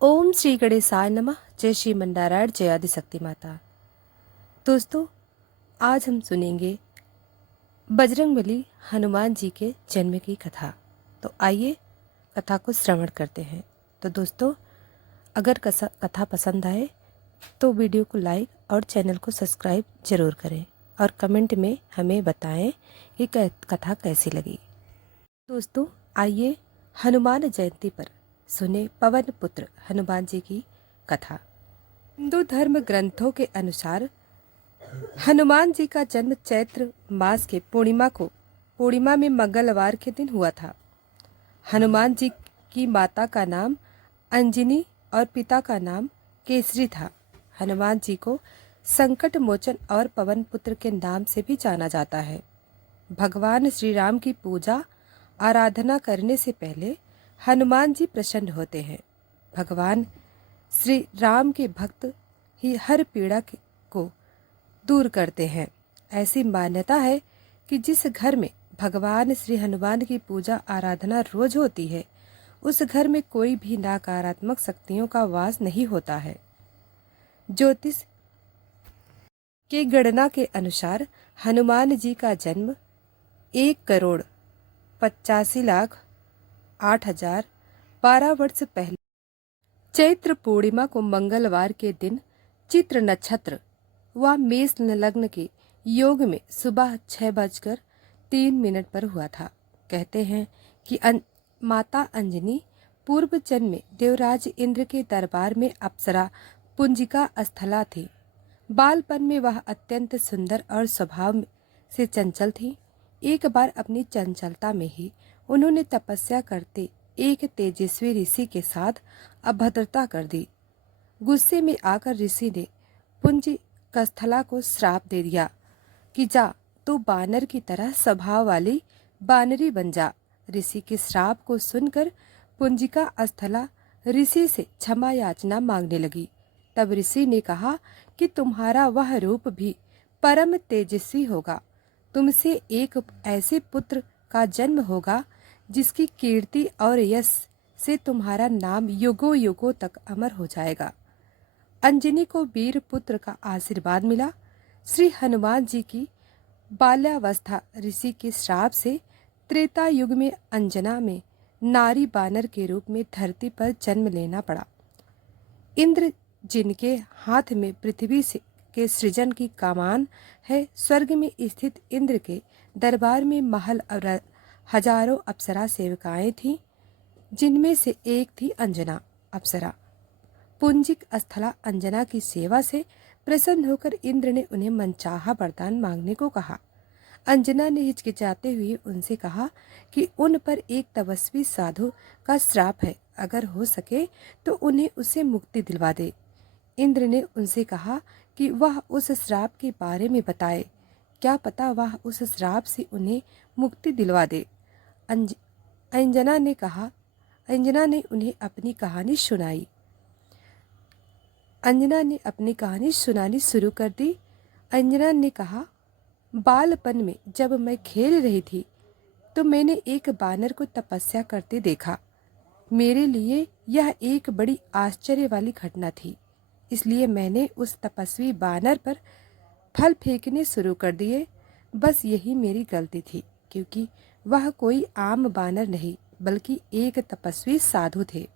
ओम श्री गणेशाय नमः। जय श्री मंडारायण, जय आदिशक्ति माता। दोस्तों, आज हम सुनेंगे बजरंगबली हनुमान जी के जन्म की कथा। तो आइए कथा को श्रवण करते हैं। तो दोस्तों, अगर कथा पसंद आए तो वीडियो को लाइक और चैनल को सब्सक्राइब जरूर करें और कमेंट में हमें बताएं कि कथा कैसी लगी। दोस्तों, आइए हनुमान जयंती पर सुने पवन पुत्र हनुमान जी की कथा। हिंदू धर्म ग्रंथों के अनुसार हनुमान जी का जन्म चैत्र मास के पूर्णिमा में मंगलवार के दिन हुआ था। हनुमान जी की माता का नाम अंजनी और पिता का नाम केसरी था। हनुमान जी को संकट मोचन और पवन पुत्र के नाम से भी जाना जाता है। भगवान श्री राम की पूजा आराधना करने से पहले हनुमान जी प्रसन्न होते हैं। भगवान श्री राम के भक्त ही हर पीड़ा को दूर करते हैं। ऐसी मान्यता है कि जिस घर में भगवान श्री हनुमान की पूजा आराधना रोज होती है, उस घर में कोई भी नकारात्मक शक्तियों का वास नहीं होता है। ज्योतिष के गणना के अनुसार हनुमान जी का जन्म 1,85,08,012 वर्ष पहले चैत्र पूर्णिमा को मंगलवार के दिन चित्र नक्षत्र व मेष लग्न के योग में सुबह 6:03 पर हुआ था। कहते हैं कि माता अंजनी पूर्व जन्म में देवराज इंद्र के दरबार में अप्सरा पुंजिका स्थला थी। बालपन में वह अत्यंत सुंदर और स्वभाव से चंचल थी। एक बार अपनी चंचलता में ही उन्होंने तपस्या करते एक तेजस्वी ऋषि के साथ अभद्रता कर दी। गुस्से में आकर ऋषि ने पुंजिकस्थला को श्राप दे दिया कि जा, तू बानर की तरह स्वभाव वाली बानरी बन जा। ऋषि के श्राप को सुनकर पुंजिका स्थला ऋषि से क्षमा याचना मांगने लगी। तब ऋषि ने कहा कि तुम्हारा वह रूप भी परम तेजस्वी होगा। तुमसे एक ऐसे पुत्र का जन्म होगा जिसकी कीर्ति और यश से तुम्हारा नाम युगों युगों तक अमर हो जाएगा। अंजनी को वीर पुत्र का आशीर्वाद मिला। श्री हनुमान जी की बाल्यावस्था ऋषि के श्राप से त्रेता युग में अंजना में नारी बानर के रूप में धरती पर जन्म लेना पड़ा। इंद्र जिनके हाथ में पृथ्वी से के सृजन की कमान है, स्वर्ग में स्थित इंद्र के दरबार में महल और हजारों अप्सरा सेविकाएं थीं, जिनमें से एक थी अंजना अप्सरा। पुंजिक स्थला अंजना की सेवा से प्रसन्न होकर इंद्र ने उन्हें मनचाहा वरदान मांगने को कहा। अंजना ने हिचकिचाते हुए उनसे कहा कि उन पर एक तपस्वी साधु का श्राप है, अगर हो सके तो उन्हें उसे मुक्ति दिलवा दे। इंद्र ने उनसे कहा कि वह उस श्राप के बारे में बताए, क्या पता वह उस श्राप से उन्हें मुक्ति दिलवा दे। अंजना ने उन्हें अपनी कहानी सुनाई। अंजना ने अपनी कहानी सुनानी शुरू कर दी। अंजना ने कहा, बालपन में जब मैं खेल रही थी तो मैंने एक बानर को तपस्या करते देखा। मेरे लिए यह एक बड़ी आश्चर्य वाली घटना थी, इसलिए मैंने उस तपस्वी बानर पर फल फेंकने शुरू कर दिए। बस यही मेरी गलती थी, क्योंकि वह कोई आम बानर नहीं बल्कि एक तपस्वी साधु थे।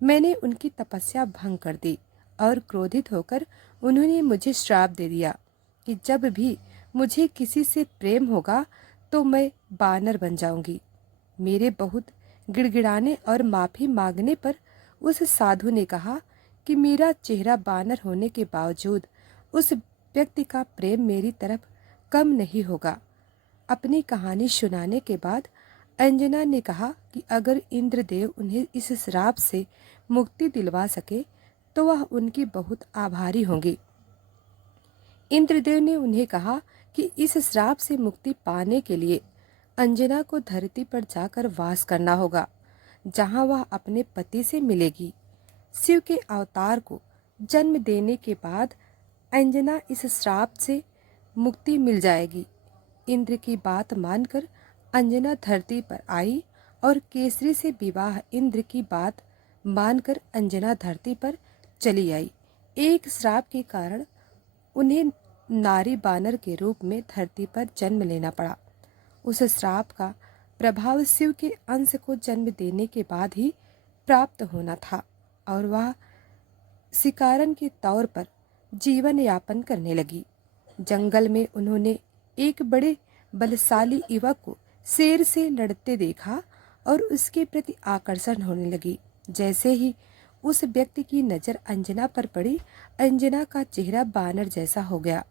मैंने उनकी तपस्या भंग कर दी और क्रोधित होकर उन्होंने मुझे श्राप दे दिया कि जब भी मुझे किसी से प्रेम होगा तो मैं बानर बन जाऊंगी। मेरे बहुत गिड़गिड़ाने और माफी मांगने पर उस साधु ने कहा कि मेरा चेहरा बानर होने के बावजूद उस व्यक्ति का प्रेम मेरी तरफ कम नहीं होगा। अपनी कहानी सुनाने के बाद अंजना ने कहा कि अगर इंद्रदेव उन्हें इस श्राप से मुक्ति दिलवा सके तो वह उनकी बहुत आभारी होंगे। इंद्रदेव ने उन्हें कहा कि इस श्राप से मुक्ति पाने के लिए अंजना को धरती पर जाकर वास करना होगा, जहां वह अपने पति से मिलेगी। शिव के अवतार को जन्म देने के बाद अंजना इस श्राप से मुक्ति मिल जाएगी। इंद्र की बात मानकर अंजना धरती पर आई और केसरी से विवाह इंद्र की बात मानकर अंजना धरती पर चली आई। एक श्राप के कारण उन्हें नारी बानर के रूप में धरती पर जन्म लेना पड़ा। उस श्राप का प्रभाव शिव के अंश को जन्म देने के बाद ही प्राप्त होना था और वह शिकारन के तौर पर जीवन यापन करने लगी। जंगल में उन्होंने एक बड़े बलशाली युवक को शेर से लड़ते देखा और उसके प्रति आकर्षण होने लगी। जैसे ही उस व्यक्ति की नज़र अंजना पर पड़ी, अंजना का चेहरा बानर जैसा हो गया।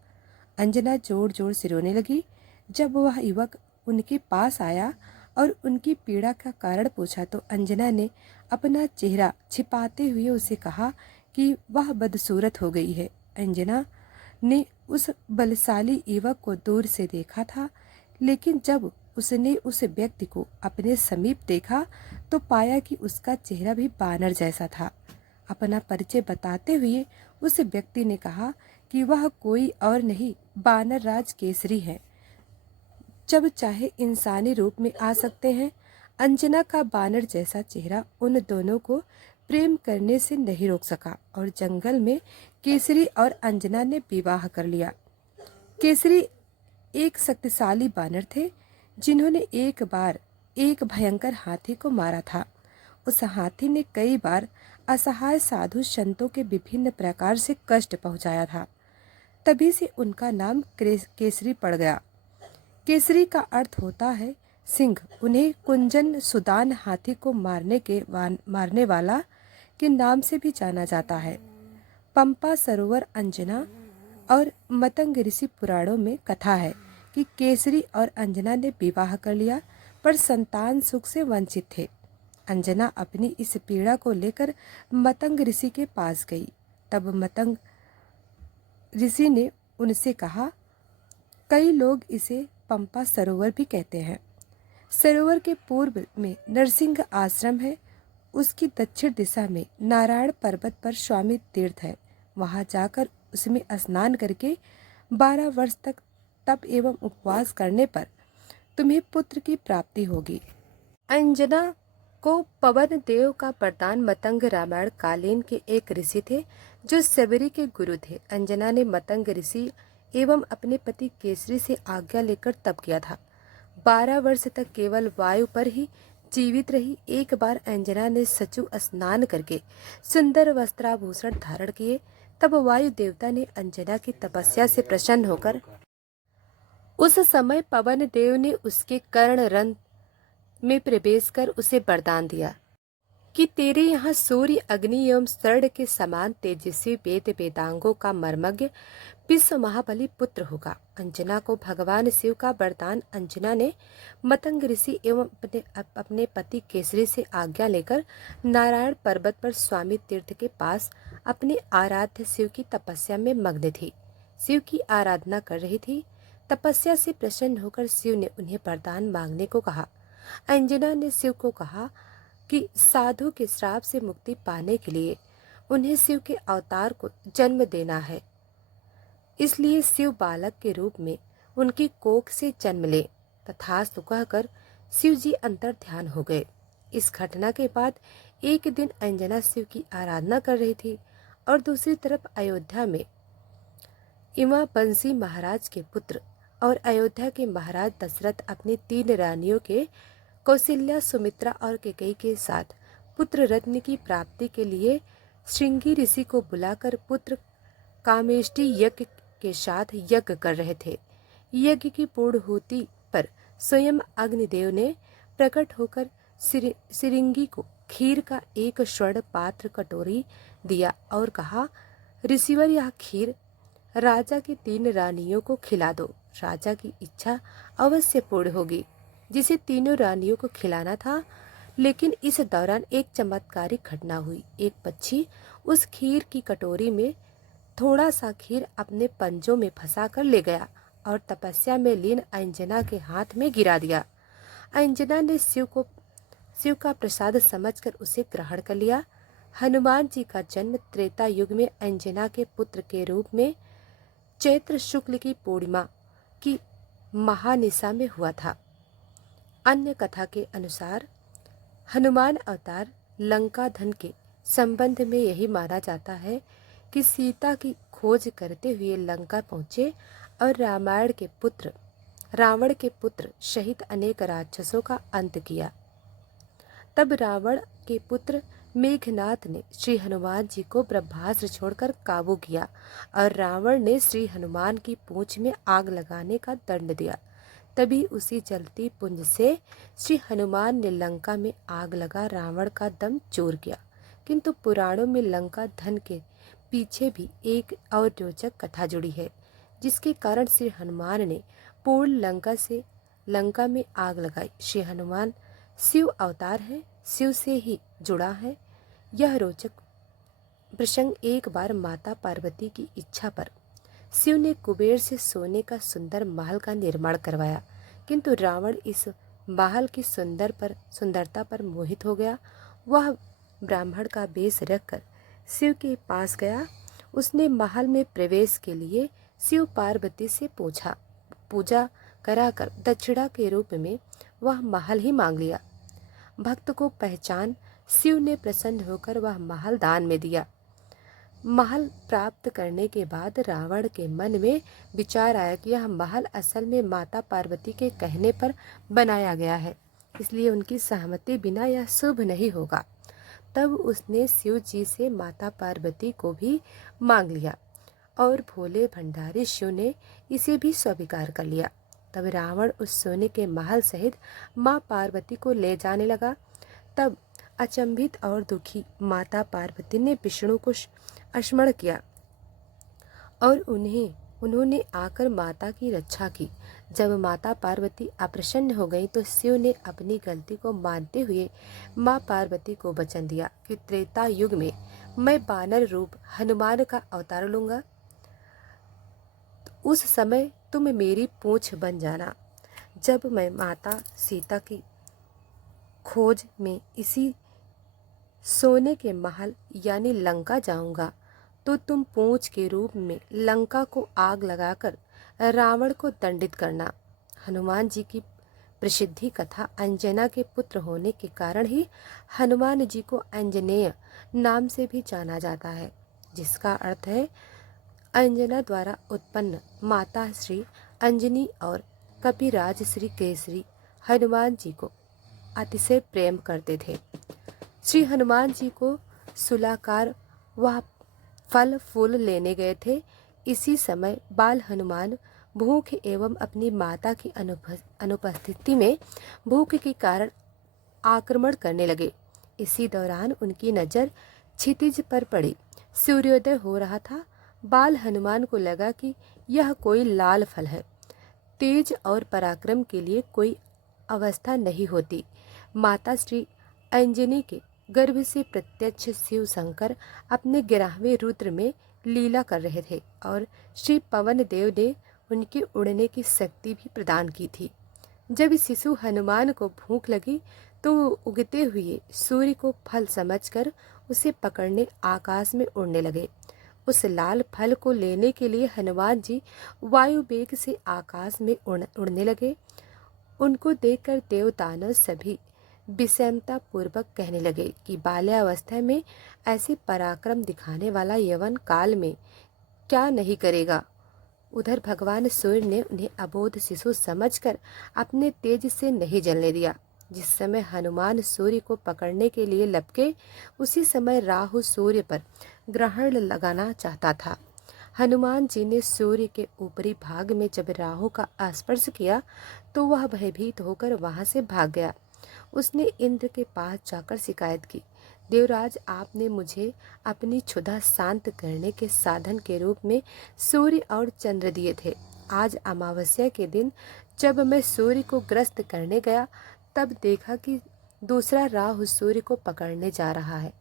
अंजना जोर जोर से रोने लगी। जब वह युवक उनके पास आया और उनकी पीड़ा का कारण पूछा तो अंजना ने अपना चेहरा छिपाते हुए उसे कहा कि वह बदसूरत हो गई है। अंजना ने उस बलशाली युवक को दूर से देखा था, लेकिन जब उसने उस व्यक्ति को अपने समीप देखा तो पाया कि उसका चेहरा भी बानर जैसा था। अपना परिचय बताते हुए उस व्यक्ति ने कहा कि वह कोई और नहीं, बानर राज केसरी है, जब चाहे इंसानी रूप में आ सकते हैं। अंजना का बानर जैसा चेहरा उन दोनों को प्रेम करने से नहीं रोक सका और जंगल में केसरी और अंजना ने विवाह कर लिया। केसरी एक शक्तिशाली बानर थे जिन्होंने एक बार एक भयंकर हाथी को मारा था। उस हाथी ने कई बार असहाय साधु संतों के विभिन्न प्रकार से कष्ट पहुंचाया था। तभी से उनका नाम केसरी पड़ गया। केसरी का अर्थ होता है सिंह। उन्हें कुंजन सुदान हाथी को मारने वाला के नाम से भी जाना जाता है। पंपा सरोवर अंजना और मतंग ऋषि पुराणों में कथा है कि केसरी और अंजना ने विवाह कर लिया पर संतान सुख से वंचित थे। अंजना अपनी इस पीड़ा को लेकर मतंग ऋषि के पास गई। तब मतंग ऋषि ने उनसे कहा, कई लोग इसे पंपा सरोवर भी कहते हैं। सरोवर के पूर्व में नरसिंह आश्रम है। उसकी दक्षिण दिशा में नारायण पर्वत पर स्वामी तीर्थ है। वहां जाकर उसमें स्नान करके 12 वर्ष तक तप एवं उपवास करने पर तुम्हें पुत्र की प्राप्ति होगी। अंजना को पवन देव का वरदान मतंग रामायण कालीन के एक ऋषि थे जो सबरी के गुरु थे। अंजना ने मतंग ऋषि एवं अपने पति केसरी से आज्ञा लेकर तप किया था। 12 वर्ष तक केवल वायु पर ही जीवित रही। एक बार अंजना ने सचु स्नान करके सुंदर वस्त्राभूषण धारण किए। तब वायु देवता ने अंजना की तपस्या से प्रसन्न होकर उस समय पवन देव ने उसके कर्ण रंध्र में प्रवेश कर उसे वरदान दिया कि तेरे यहाँ सूर्य अग्नि एवं स्वर्ण के समान तेजस्वी वेद वेदांगों का मर्मज्ञ विश्व महाबली पुत्र होगा। अंजना को भगवान शिव का वरदान अंजना ने मतंग ऋषि एवं अपने पति केसरी से आज्ञा लेकर नारायण पर्वत पर स्वामी तीर्थ के पास अपने आराध्य शिव की तपस्या में मग्न थी। शिव की आराधना कर रही थी। तपस्या से प्रसन्न होकर शिव ने उन्हें वरदान मांगने को कहा। अंजना ने शिव को कहा कि साधु के श्राप से मुक्ति पाने के लिए उन्हें शिव के अवतार को जन्म देना है, इसलिए शिव बालक के रूप में उनकी कोख से जन्म ले। तथास्तु कहकर शिव जी अंतर ध्यान हो गए। इस घटना के बाद एक दिन अंजना शिव की आराधना कर रही थी और दूसरी तरफ अयोध्या में इमाबंसी महाराज के पुत्र और अयोध्या के महाराज दशरथ अपनी 3 रानियों के कौशल्या, सुमित्रा और कैकेयी के साथ पुत्र रत्न की प्राप्ति के लिए श्रृंगी ऋषि को बुलाकर पुत्र कामेष्टि यज्ञ के साथ यज्ञ कर रहे थे। यज्ञ की पूर्णाहुति पर स्वयं अग्निदेव ने प्रकट होकर श्रृंगी को खीर का एक स्वर्ण पात्र कटोरी दिया और कहा, ऋषिवर यह खीर राजा की 3 रानियों को खिला दो। राजा की इच्छा अवश्य पूर्ण होगी। जिसे तीनों रानियों को खिलाना था, लेकिन इस दौरान एक चमत्कारिक घटना हुई। एक पक्षी उस खीर की कटोरी में थोड़ा सा खीर अपने पंजों में फंसा कर ले गया और तपस्या में लीन अंजना के हाथ में गिरा दिया। अंजना ने शिव का प्रसाद समझकर उसे ग्रहण कर लिया। हनुमान जी का जन्म त्रेता युग में अंजना के पुत्र के रूप में चैत्र शुक्ल की पूर्णिमा की महानिशा में हुआ था। अन्य कथा के अनुसार हनुमान अवतार लंका धन के संबंध में यही माना जाता है कि सीता की खोज करते हुए लंका पहुँचे और रावण के पुत्र सहित अनेक राक्षसों का अंत किया। तब रावण के पुत्र मेघनाथ ने श्री हनुमान जी को ब्रह्मास्त्र छोड़कर काबू किया और रावण ने श्री हनुमान की पूंछ में आग लगाने का दंड दिया। तभी उसी जलती पुंज से श्री हनुमान ने लंका में आग लगा रावण का दम चूर किया। किंतु पुराणों में लंका धन के पीछे भी एक और रोचक कथा जुड़ी है, जिसके कारण श्री हनुमान ने पूर्ण लंका में आग लगाई। श्री हनुमान शिव अवतार है, शिव से ही जुड़ा है। यह रोचक प्रसंग एक बार माता पार्वती की इच्छा पर शिव ने कुबेर से सोने का सुंदर महल का निर्माण करवाया, किंतु रावण इस महल की सुंदरता पर मोहित हो गया। वह ब्राह्मण का वेश रखकर शिव के पास गया। उसने महल में प्रवेश के लिए शिव पार्वती से पूजा कराकर दक्षिणा के रूप में वह महल ही मांग लिया। भक्त को पहचान शिव ने प्रसन्न होकर वह महल दान में दिया। महल प्राप्त करने के बाद रावण के मन में विचार आया कि यह महल असल में माता पार्वती के कहने पर बनाया गया है, इसलिए उनकी सहमति बिना यह शुभ नहीं होगा। तब उसने शिव जी से माता पार्वती को भी मांग लिया और भोले भंडारी शिव ने इसे भी स्वीकार कर लिया। तब रावण उस सोने के महल सहित माँ पार्वती को ले जाने लगा। तब अचंभित और दुखी माता पार्वती ने विष्णु को स्मरण किया और उन्होंने आकर माता की रक्षा की। जब माता पार्वती अप्रसन्न हो गई तो शिव ने अपनी गलती को मानते हुए माँ पार्वती को वचन दिया कि त्रेता युग में मैं वानर रूप हनुमान का अवतार लूंगा। उस समय तुम मेरी पूंछ बन जाना। जब मैं माता सीता की खोज में इसी सोने के महल यानी लंका जाऊंगा तो तुम पूंछ के रूप में लंका को आग लगाकर रावण को दंडित करना। हनुमान जी की प्रसिद्धि कथा अंजना के पुत्र होने के कारण ही हनुमान जी को अंजनेय नाम से भी जाना जाता है, जिसका अर्थ है अंजना द्वारा उत्पन्न। माता श्री अंजनी और कपिराज श्री केसरी हनुमान जी को अतिशय प्रेम करते थे। श्री हनुमान जी को सुलाकर वह फल फूल लेने गए थे। इसी समय बाल हनुमान भूख एवं अपनी माता की अनुपस्थिति में भूख के कारण आक्रमण करने लगे। इसी दौरान उनकी नज़र क्षितिज पर पड़ी। सूर्योदय हो रहा था। बाल हनुमान को लगा कि यह कोई लाल फल है। तेज और पराक्रम के लिए कोई अवस्था नहीं होती। माता श्री अंजनी के गर्भ से प्रत्यक्ष शिव शंकर अपने 11वें रुद्र में लीला कर रहे थे और श्री पवन देव ने उनके उड़ने की शक्ति भी प्रदान की थी। जब शिशु हनुमान को भूख लगी तो उगते हुए सूर्य को फल समझकर उसे पकड़ने आकाश में उड़ने लगे। उस लाल फल को लेने के लिए हनुमान जी वायु वेग से आकाश में उड़ने लगे। उनको देखकर देवदानव सभी विषमता पूर्वक कहने लगे कि बाल्यावस्था में ऐसे पराक्रम दिखाने वाला यवन काल में क्या नहीं करेगा। उधर भगवान सूर्य ने उन्हें अबोध शिशु समझकर अपने तेज से नहीं जलने दिया। जिस समय हनुमान सूर्य को पकड़ने के लिए लपके, उसी समय राहु सूर्य पर ग्रहण लगाना चाहता था। हनुमान जी ने सूर्य के ऊपरी भाग में जब राहु का स्पर्श किया तो वह भयभीत होकर वहां से भाग गया। उसने इंद्र के पास जाकर शिकायत की, देवराज, आपने मुझे अपनी क्षुधा शांत करने के साधन के रूप में सूर्य और चंद्र दिए थे। आज अमावस्या के दिन जब मैं सूर्य को ग्रस्त करने गया तब देखा कि दूसरा राहु सूर्य को पकड़ने जा रहा है।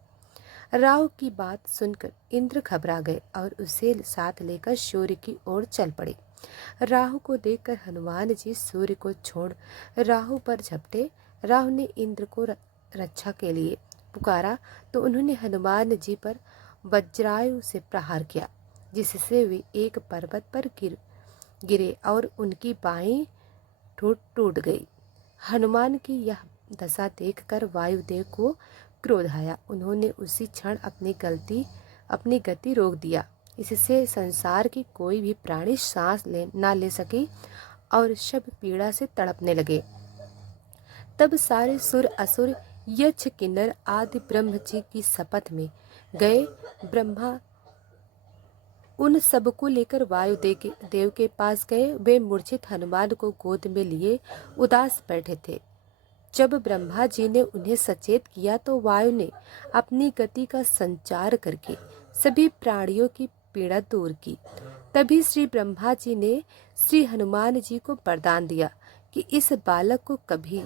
राहु की बात सुनकर इंद्र घबरा गए और उसे साथ लेकर सूर्य की ओर चल पड़े। राहु को देखकर हनुमान जी सूर्य को छोड़ राहु पर झपटे। राहु ने इंद्र को रक्षा के लिए पुकारा तो उन्होंने हनुमान जी पर वज्रायु से प्रहार किया, जिससे वे एक पर्वत पर गिरे और उनकी बाहें टूट गई। हनुमान की यह दशा देखकर वायुदेव को क्रोध आया। उन्होंने उसी क्षण अपनी गति रोक दिया। इससे संसार की कोई भी प्राणी सांस ना ले सकी और सब पीड़ा से तड़पने लगे। तब सारे सुर असुर यक्ष किन्नर आदि ब्रह्म जी की शपथ में गए। ब्रह्मा उन सबको लेकर वायु देव के पास गए। वे मूर्छित हनुमान को गोद में लिए उदास बैठे थे। जब ब्रह्मा जी ने उन्हें सचेत किया तो वायु ने अपनी गति का संचार करके सभी प्राणियों की पीड़ा दूर की। तभी श्री ब्रह्मा जी ने श्री हनुमान जी को वरदान दिया कि इस बालक को कभी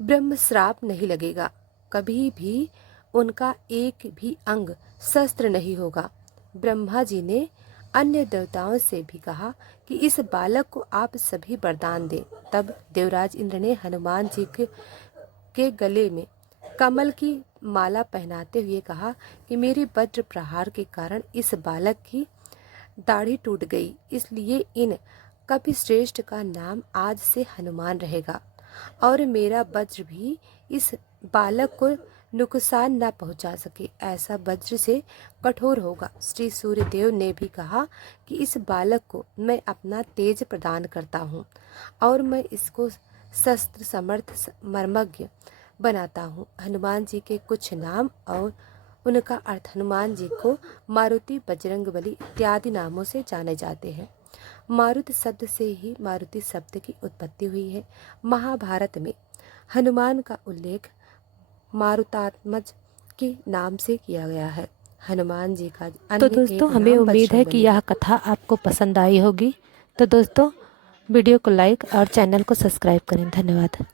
ब्रह्म श्राप नहीं लगेगा, कभी भी उनका एक भी अंग शस्त्र नहीं होगा। ब्रह्मा जी ने अन्य देवताओं से भी कहा कि इस बालक को आप सभी वरदान दें। तब देवराज इंद्र ने हनुमान जी के गले में कमल की माला पहनाते हुए कहा कि मेरे वज्र प्रहार के कारण इस बालक की दाढ़ी टूट गई, इसलिए इन कपिश्रेष्ठ का नाम आज से हनुमान रहेगा और मेरा वज्र भी इस बालक को नुकसान न पहुंचा सके, ऐसा वज्र से कठोर होगा। श्री सूर्यदेव ने भी कहा कि इस बालक को मैं अपना तेज प्रदान करता हूँ और मैं इसको शस्त्र समर्थ मर्मज्ञ बनाता हूँ। हनुमान जी के कुछ नाम और उनका अर्थ हनुमान जी को मारुति, बजरंगबली इत्यादि नामों से जाने जाते हैं। मारुत शब्द से ही मारुति शब्द की उत्पत्ति हुई है। महाभारत में हनुमान का उल्लेख मारुतात्मज के नाम से किया गया है। हनुमान जी का तो दोस्तों हमें उम्मीद है कि यह कथा आपको पसंद आई होगी। तो दोस्तों वीडियो को लाइक और चैनल को सब्सक्राइब करें। धन्यवाद।